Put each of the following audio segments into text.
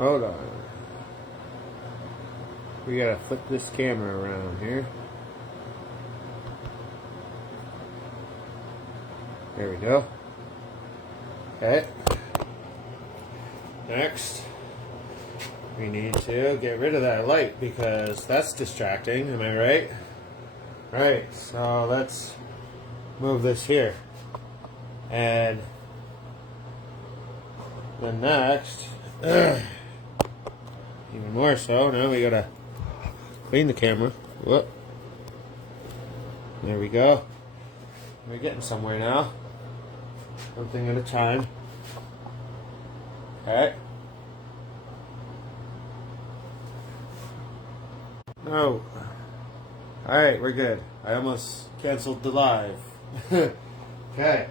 Hold on. We gotta flip this camera around here. There we go. Okay. Next, we need to get rid of that light because that's distracting, am I right? Right, so let's move this here. And then next, even more so, now we gotta clean the camera. Whoop. There we go. We're getting somewhere now. One thing at a time. Okay. No. Alright, we're good. I almost canceled the live. Okay.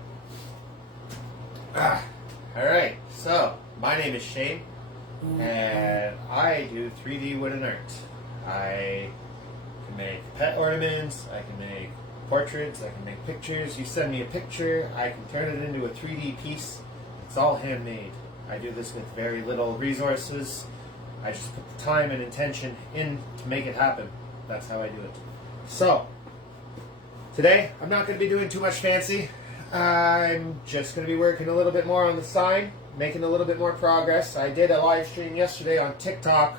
Alright, so my name is Shane and I do 3D wood and art. I can make pet ornaments, I can make portraits, I can make pictures. You send me a picture, I can turn it into a 3D piece. It's all handmade. I do this with very little resources. I just put the time and intention in to make it happen. That's how I do it. So, today I'm not going to be doing too much fancy. I'm just going to be working a little bit more on the sign, making a little bit more progress. I did a live stream yesterday on TikTok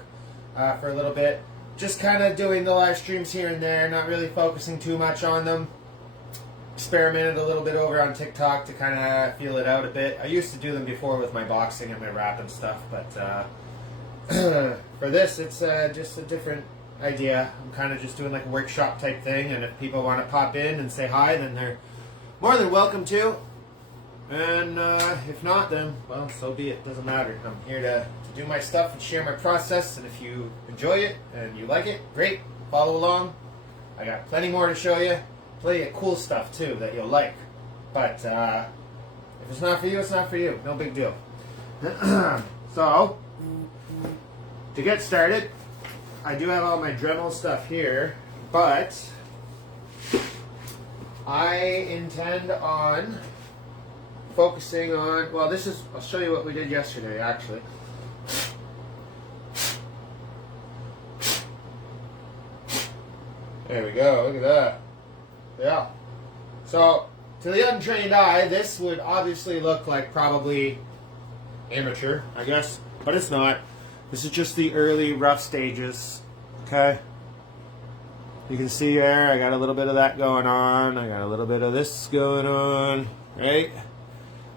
for a little bit. Just kind of doing the live streams here and there, not really focusing too much on them. Experimented a little bit over on TikTok to kind of feel it out a bit. I used to do them before with my boxing and my rap and stuff, but for this, it's just a different idea. I'm kind of just doing like a workshop type thing, and if people want to pop in and say hi, then they're more than welcome to. And if not, then, well, so be it. Doesn't matter. I'm here to do my stuff and share my process, and if you enjoy it and you like it, great. Follow along. I got plenty more to show you. Plenty of cool stuff, too, that you'll like. But if it's not for you, it's not for you. No big deal. So, to get started, I do have all my Dremel stuff here, but I intend on focusing on, well, this is, I'll show you what we did yesterday, actually. There we go, look at that. Yeah. So, to the untrained eye, this would obviously look like probably amateur, I guess, but it's not. This is just the early rough stages, okay? You can see there, I got a little bit of that going on. I got a little bit of this going on, right?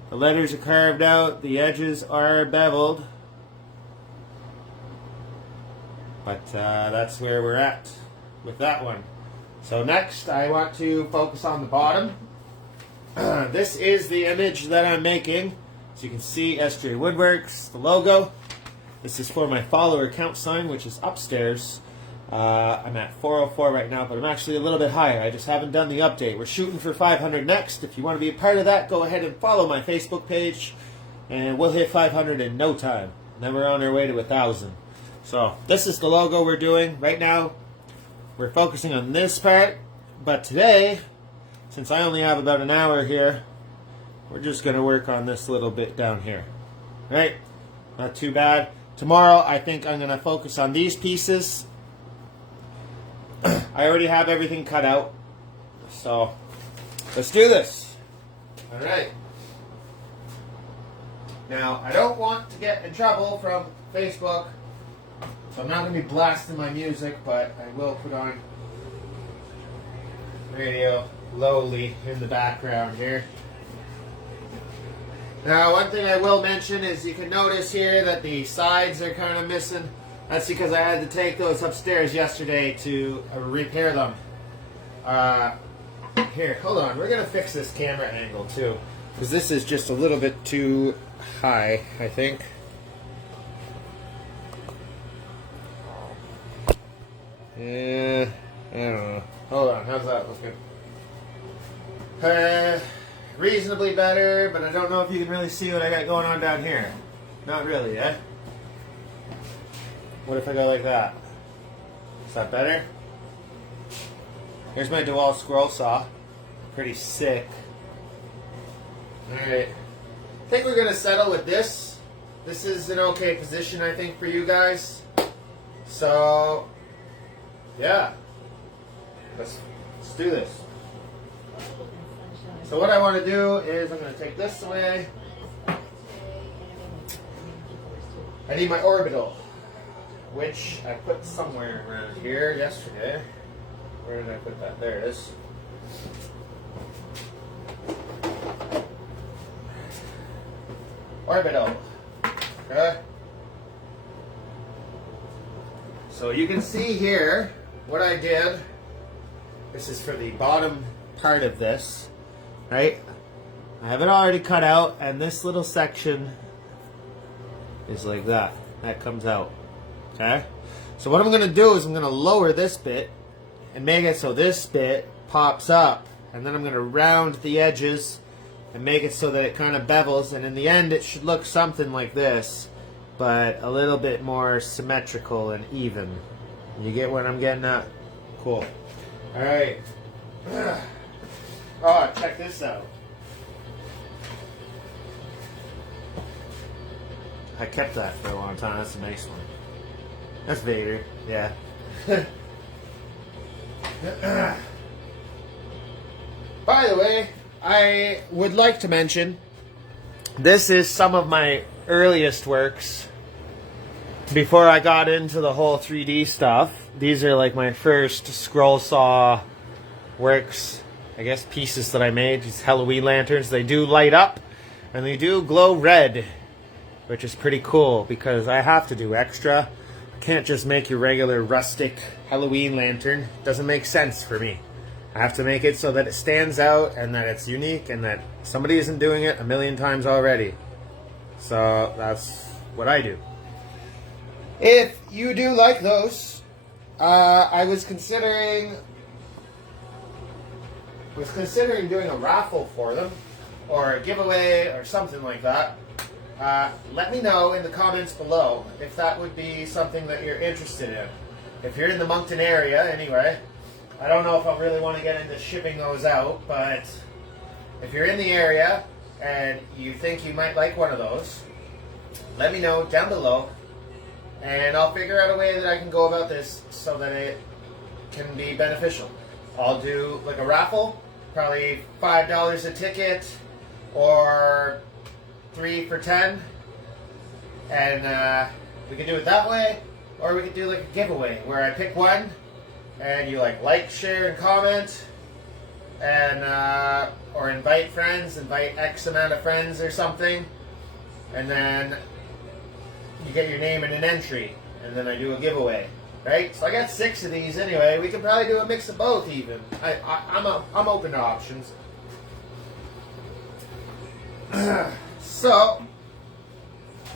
The letters are carved out. The edges are beveled. But that's where we're at with that one. So next, I want to focus on the bottom. This is the image that I'm making. So you can see SJ Woodworks, the logo. This is for my follower count sign, which is upstairs. I'm at 404 right now, but I'm actually a little bit higher. I just haven't done the update. We're shooting for 500 next. If you want to be a part of that, go ahead and follow my Facebook page, and we'll hit 500 in no time. And then we're on our way to 1,000. So this is the logo we're doing right now. We're focusing on this part, but today, since I only have about an hour here, we're just going to work on this little bit down here. Right? Not too bad. Tomorrow, I think I'm going to focus on these pieces. I already have everything cut out, so let's do this. All right. Now, I don't want to get in trouble from Facebook, so I'm not going to be blasting my music, but I will put on radio lowly in the background here. Now, one thing I will mention is you can notice here that the sides are kind of missing. That's because I had to take those upstairs yesterday to repair them. Here, hold on. We're going to fix this camera angle too, because this is just a little bit too high, I think. Yeah, I don't know. Hold on. How's that looking? Reasonably better, but I don't know if you can really see what I got going on down here. Not really, eh? What if I go like that? Is that better? Here's my DeWalt scroll saw. Pretty sick. Alright. I think we're going to settle with this this is an okay position, I think, for you guys. So, yeah, let's do this. So what I want to do is I'm going to take this away. I need my orbital, which I put somewhere around here yesterday. Where did I put that? There it is. Orbital. Okay. So you can see here what I did. This is for the bottom part of this, right? I have it already cut out, and this little section is like that. That comes out. Okay? So what I'm going to do is I'm going to lower this bit and make it so this bit pops up, and then I'm going to round the edges and make it so that it kind of bevels, and in the end it should look something like this, but a little bit more symmetrical and even. You get what I'm getting at? Cool. Alright. Oh, check this out. I kept that for a long time. That's a nice one. That's Vader. Yeah. By the way, I would like to mention, this is some of my earliest works before I got into the whole 3D stuff. These are like my first scroll saw works, I guess, pieces that I made. These Halloween lanterns. They do light up and they do glow red, which is pretty cool because I have to do extra. I can't just make your regular rustic Halloween lantern. It doesn't make sense for me. I have to make it so that it stands out and that it's unique and that somebody isn't doing it a million times already. So that's what I do. If you do like those, I was considering doing a raffle for them or a giveaway or something like that. Let me know in the comments below if that would be something that you're interested in. If you're in the Moncton area, anyway. I don't know if I really want to get into shipping those out, but if you're in the area and you think you might like one of those, let me know down below, and I'll figure out a way that I can go about this so that it can be beneficial. I'll do like a raffle, probably $5 a ticket, or 3 for $10, and we could do it that way, or we could do like a giveaway where I pick one and you like, share, and comment, and or invite friends, invite X amount of friends or something, and then you get your name in an entry, and then I do a giveaway, right? So I got 6 of these anyway. We can probably do a mix of both even. I'm open to options. So,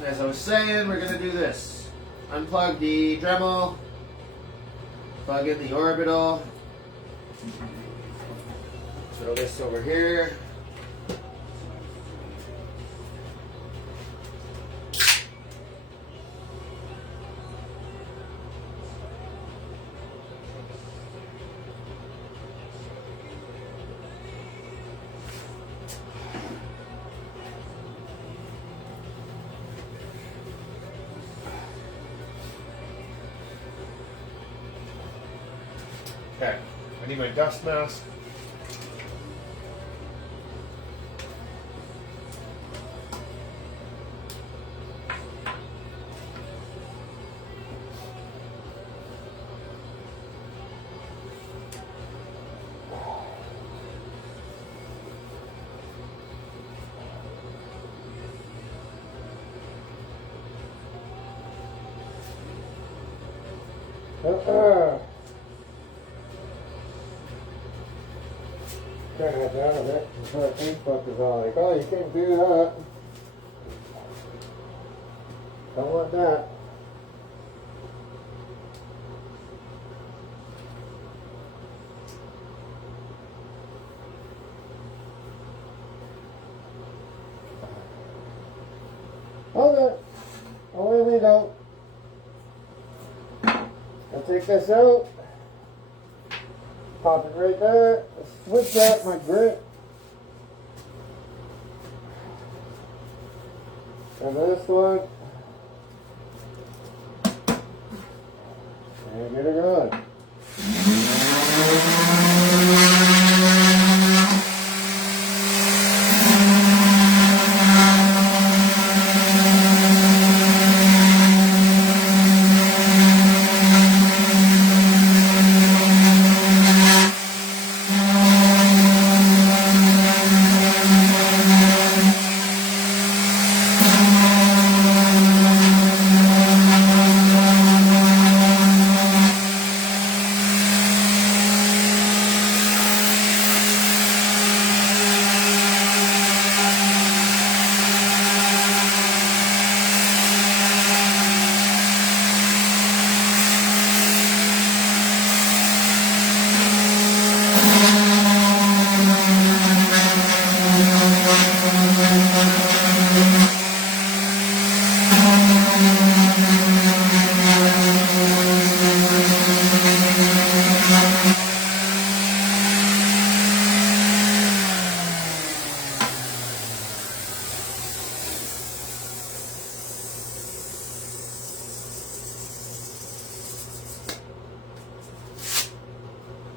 as I was saying, we're going to do this. Unplug the Dremel, plug in the orbital, throw this over here. Okay, I need my dust mask. Turn that down a bit before Facebook is all like, oh, you can't do that. Don't want that. Hold it. Away we go. I'll take this out. Pop it right there. Switch out my grip. And this one. And get it going.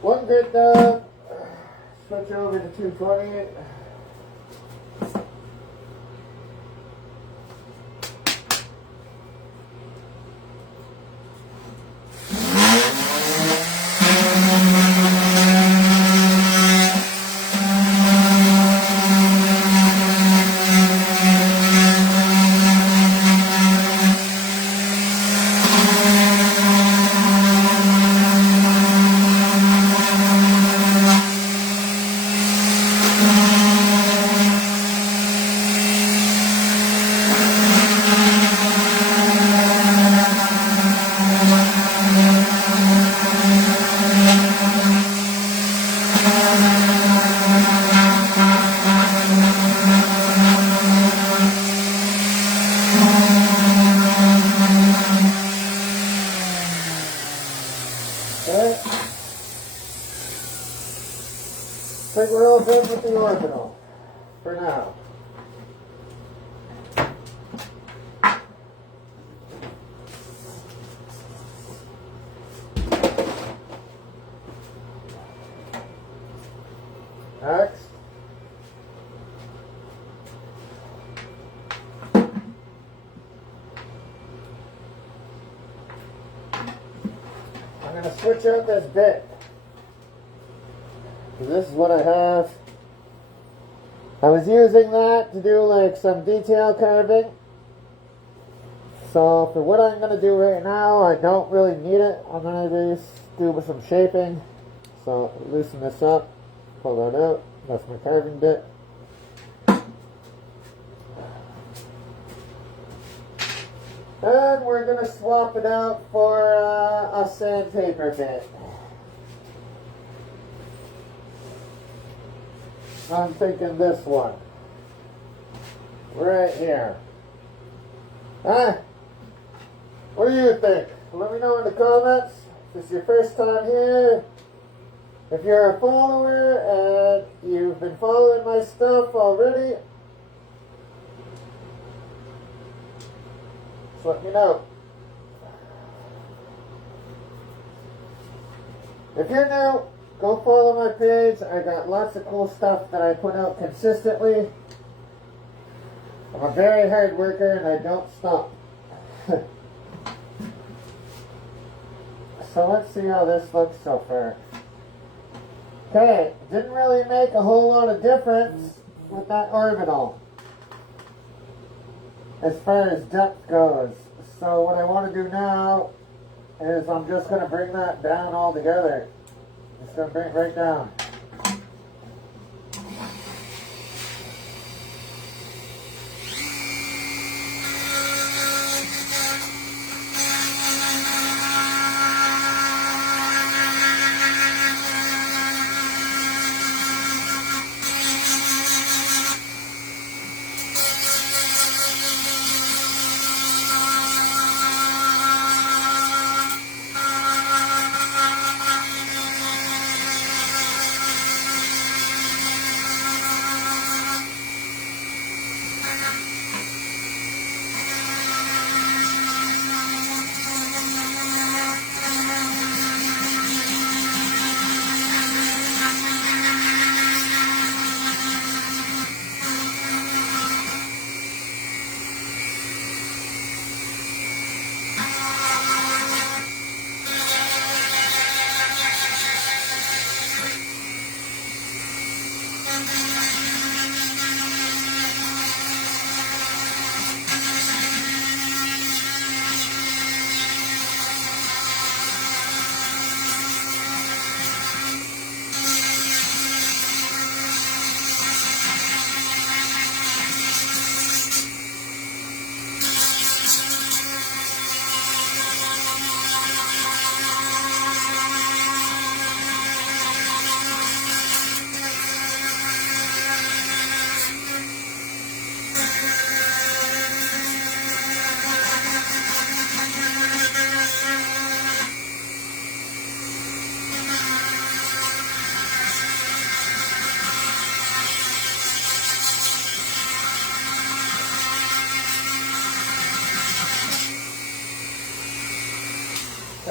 One grit done. Switch over to 220. Okay. I think we're all done with the orbital for now. Next. I'm going to switch out this bit. This is what I have. I was using that to do like some detail carving. So for what I'm going to do right now, I don't really need it. I'm going to just do some shaping. So loosen this up, pull that out. That's my carving bit. And we're going to swap it out for a sandpaper bit. I'm thinking this one. Right here. Huh? What do you think? Let me know in the comments. If this is your first time here. If you're a follower and you've been following my stuff already, just let me know. If you're new, go follow my page. I got lots of cool stuff that I put out consistently. I'm a very hard worker and I don't stop. So let's see how this looks so far. Okay, didn't really make a whole lot of difference with that orbital as far as depth goes. So what I want to do now is I'm just going to bring that down altogether. Just going to bring it right down.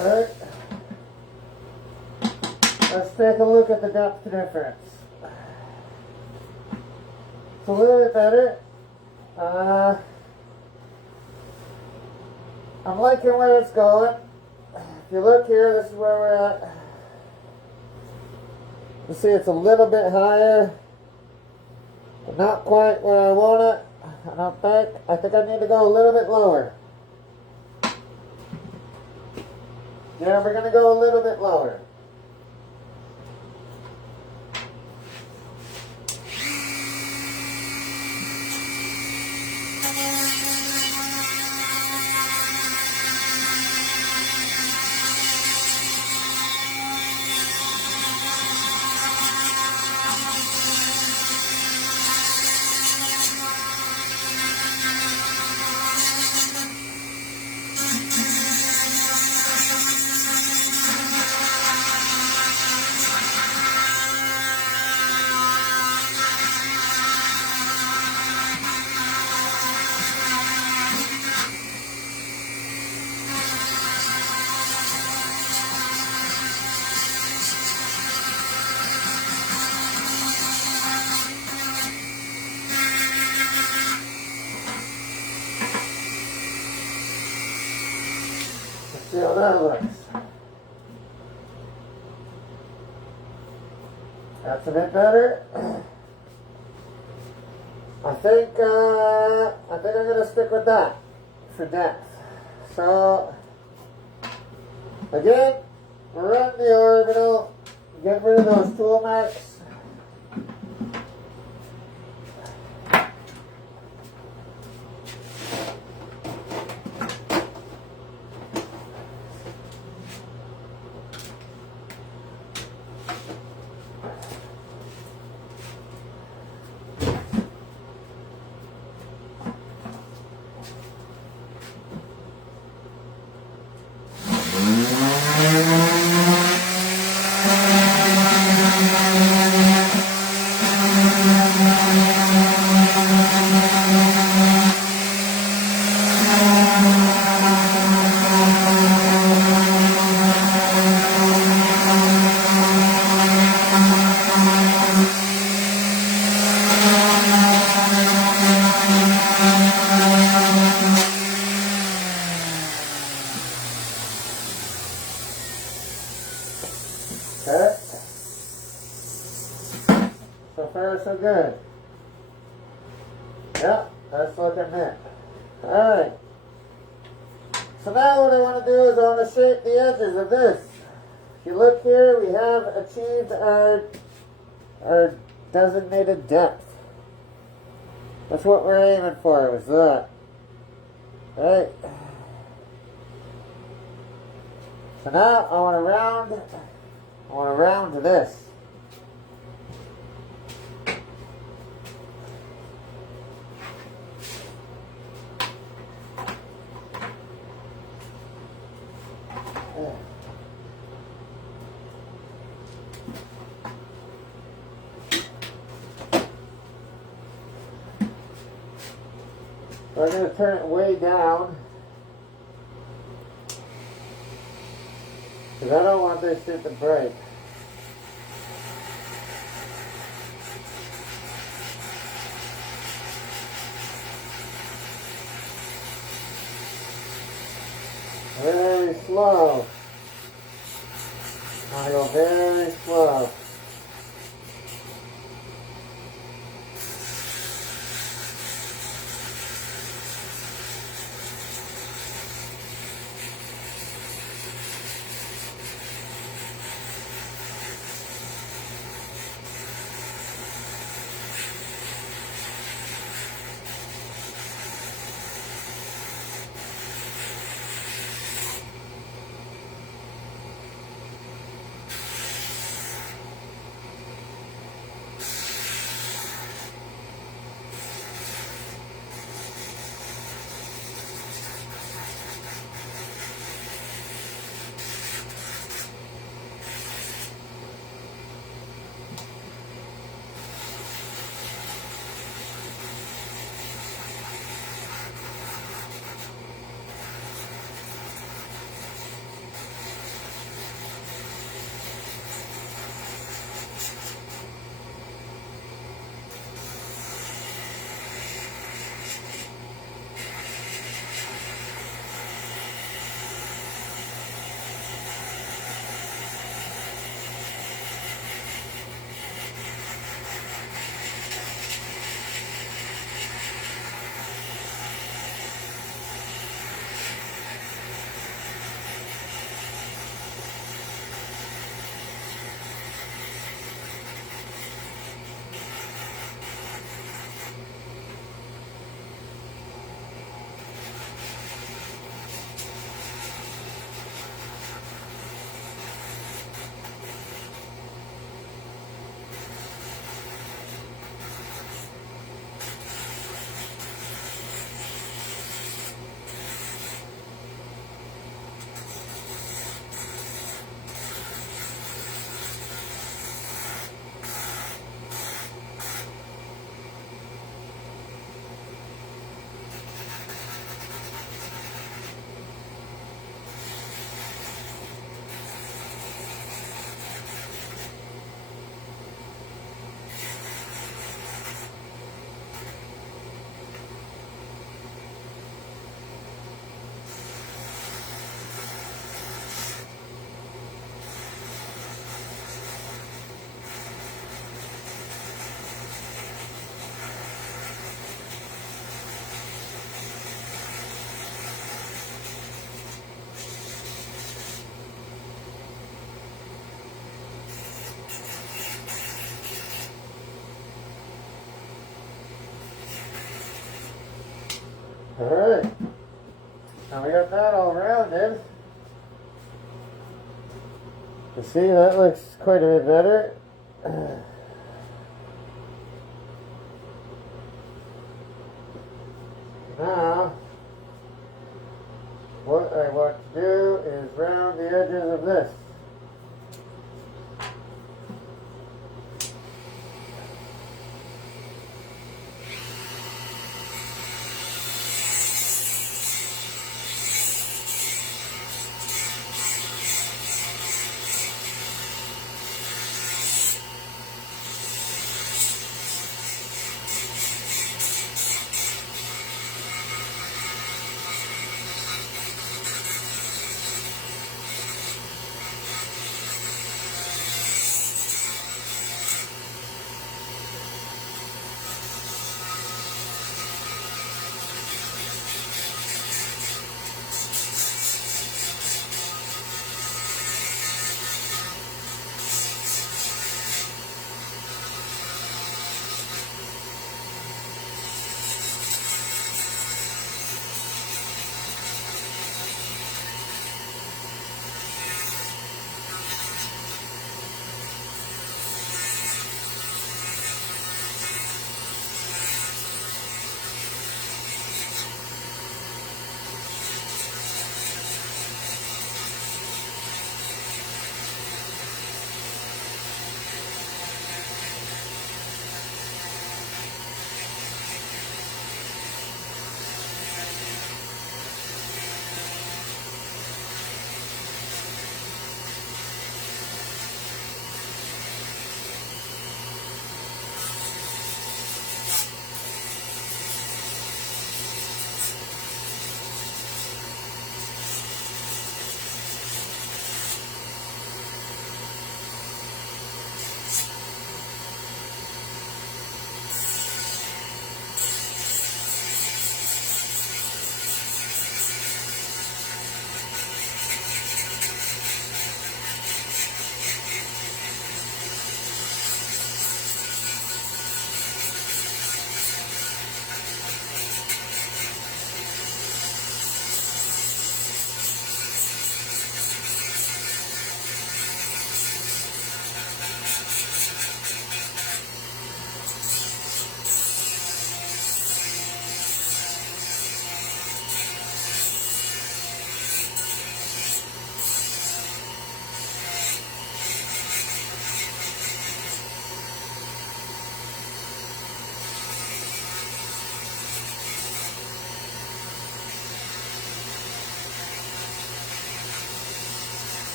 Alright. Let's take a look at the depth difference. It's a little bit better. I'm liking where it's going. If you look here, this is where we're at. You see it's a little bit higher. But not quite where I want it. I think I need to go a little bit lower. Yeah, we're going to go a little bit lower. See how that looks. That's a bit better. I think I'm gonna stick with that for depth. So again, run the orbital, get rid of those tool marks. Okay. So far, so good. Yeah, that's looking mint. Alright. So now what I want to do is I want to shape the edges of this. If you look here, we have achieved our designated depth. That's what we're aiming for, was that. Right. So now I want to round to this. So I'm going to turn it way down, because I don't want this shit to break. Very slow. I go very slow. Alright. Now we got that all rounded. You see, that looks quite a bit better. Now, what I want to do is round the edges of this.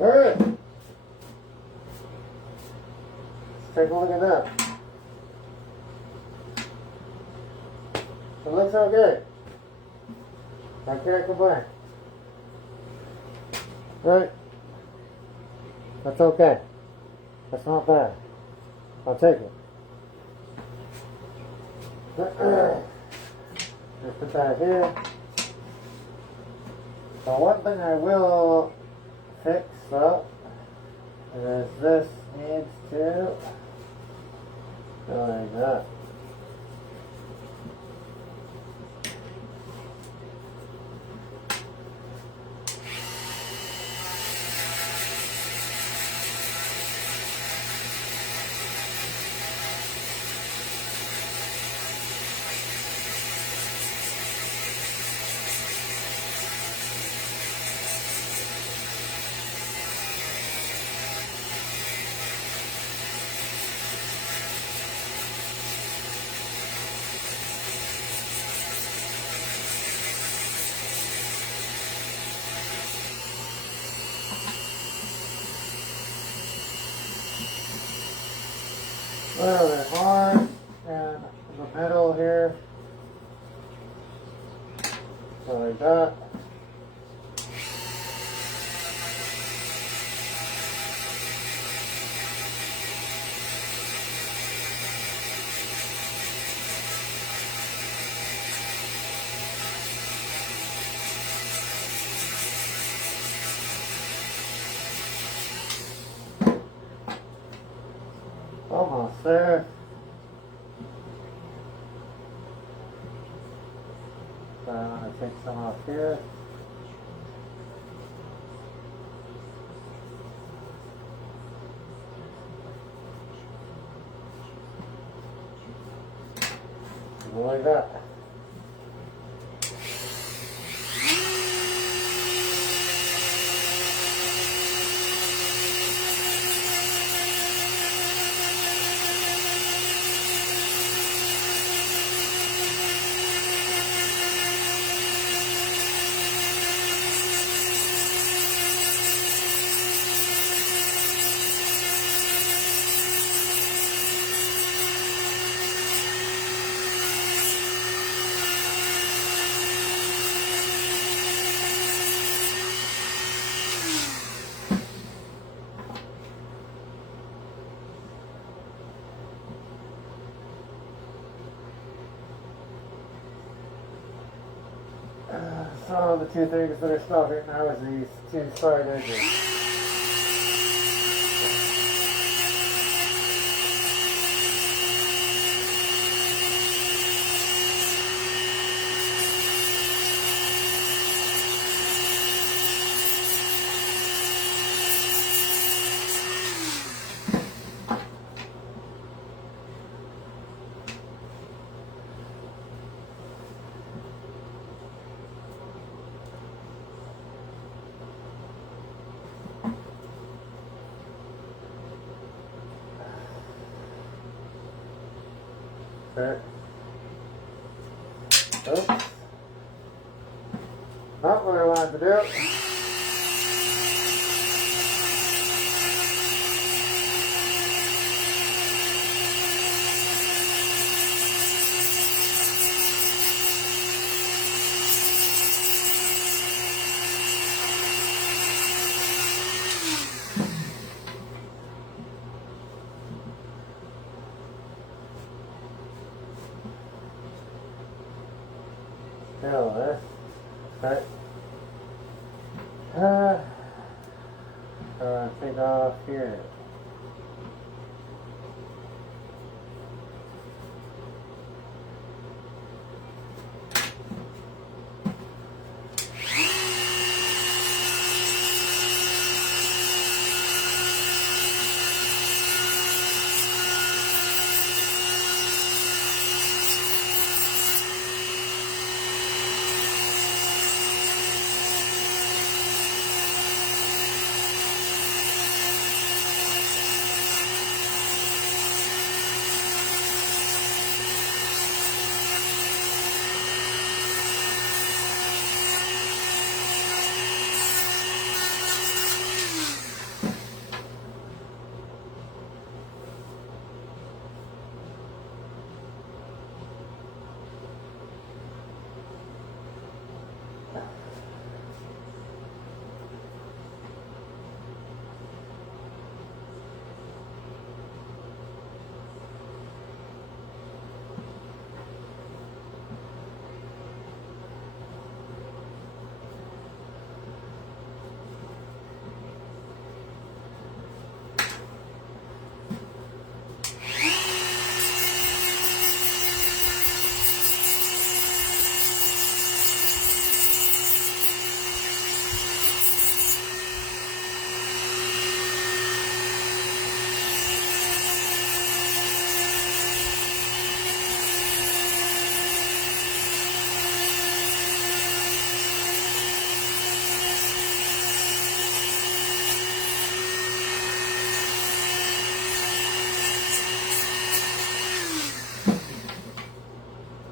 Alright. Let's take a look at that. It looks okay. I can't complain. Right? That's okay. That's not bad. I'll take it. Just put that here. So one thing I will fix up is this needs to go like that. Well, they're hard and in the middle here. So like that. almost there. So I'm going to take some off here. Like that. So the two things that are stopping now is these two side edges. Okay. Oops. Not what I wanted to do. Still there. Okay. Take off here.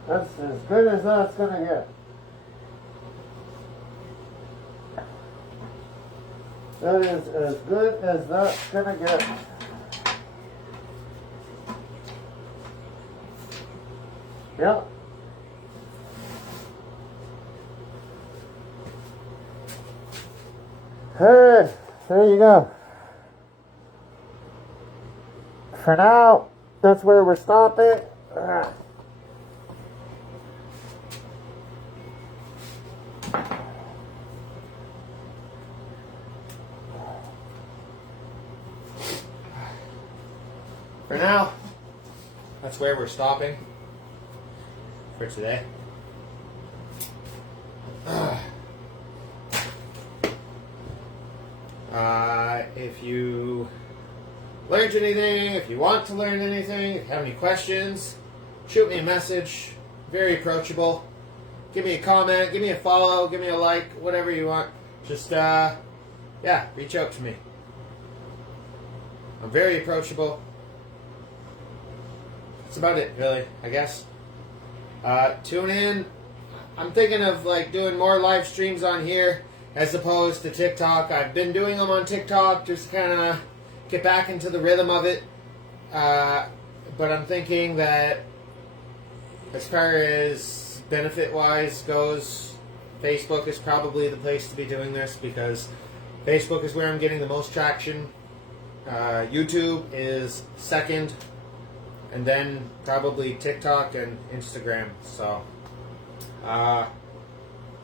That's as good as that's gonna get. That is as good as that's gonna get. Yep. Hey, there you go. For now, that's where we're stopping. For now, that's where we're stopping for today. If you learned anything, if you want to learn anything, if you have any questions, shoot me a message. Very approachable. Give me a comment, give me a follow, give me a like, whatever you want. Just, yeah, reach out to me. I'm very approachable. That's about it, really, I guess. Tune in. I'm thinking of like doing more live streams on here as opposed to TikTok. I've been doing them on TikTok just kind of get back into the rhythm of it. But I'm thinking that as far as benefit-wise goes, Facebook is probably the place to be doing this because Facebook is where I'm getting the most traction. YouTube is second, and then probably TikTok and Instagram. So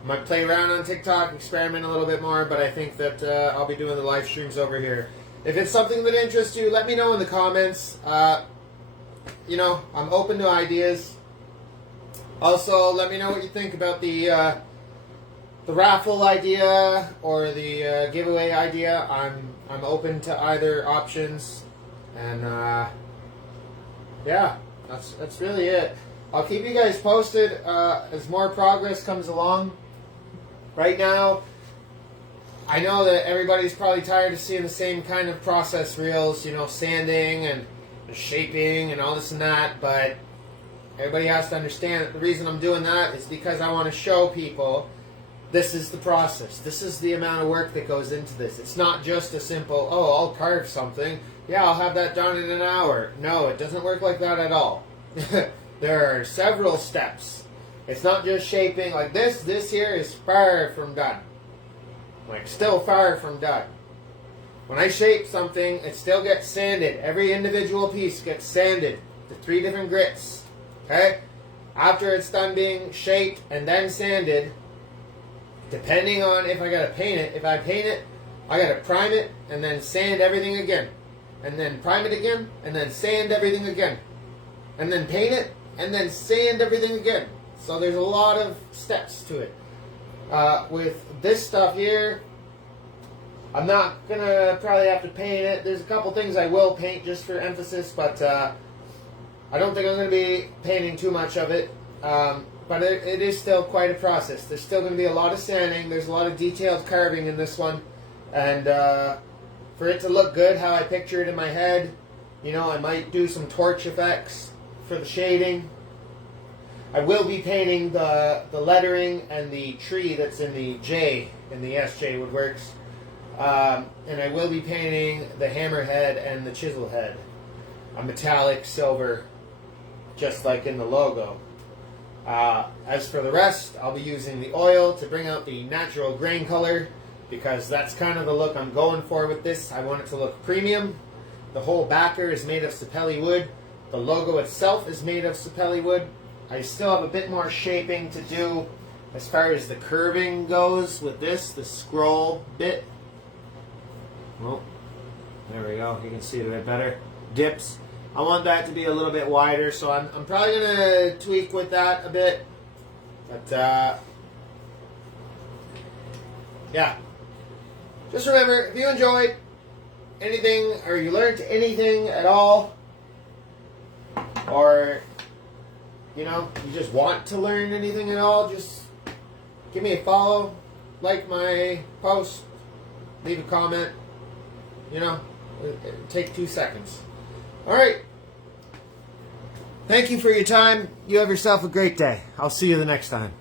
might play around on TikTok, experiment a little bit more, but I think that I'll be doing the live streams over here. If it's something that interests you, let me know in the comments. You know, I'm open to ideas. Also, let me know what you think about the raffle idea or the giveaway idea. I'm open to either options, and yeah, that's really it. I'll keep you guys posted as more progress comes along. Right now, I know that everybody's probably tired of seeing the same kind of process reels, you know, sanding and shaping and all this and that, but everybody has to understand that the reason I'm doing that is because I want to show people this is the process. This is the amount of work that goes into this. It's not just a simple, oh, I'll carve something. Yeah, I'll have that done in an hour. No, it doesn't work like that at all. There are several steps. It's not just shaping. Like this here is far from done. Like, still far from done. When I shape something, it still gets sanded. Every individual piece gets sanded to 3 different grits. Okay? After it's done being shaped and then sanded, depending on if I gotta paint it, if I paint it, I gotta prime it and then sand everything again. And then prime it again and then sand everything again. And then paint it and then sand everything again. So there's a lot of steps to it. With this stuff here, I'm not gonna probably have to paint it. There's a couple things I will paint just for emphasis, but I don't think I'm gonna be painting too much of it. But it is still quite a process. There's still gonna be a lot of sanding. There's a lot of detailed carving in this one, and for it to look good how I picture it in my head, you know, I might do some torch effects for the shading. I will be painting the lettering and the tree that's in the J in the SJ Woodworks. And I will be painting the hammerhead and the chisel head a metallic silver, just like in the logo. As for the rest, I'll be using the oil to bring out the natural grain color, because that's kind of the look I'm going for with this. I want it to look premium. The whole backer is made of sapelli wood. The logo itself is made of sapelli wood. I still have a bit more shaping to do as far as the curving goes with this, the scroll bit. Well, there we go. You can see it a bit better. Dips. I want that to be a little bit wider, so I'm probably going to tweak with that a bit. But, yeah. Just remember, if you enjoyed anything, or you learned anything at all, or, you know, you just want to learn anything at all, just give me a follow, like my post, leave a comment. You know, it'll take 2 seconds. Alright. Thank you for your time. You have yourself a great day. I'll see you the next time.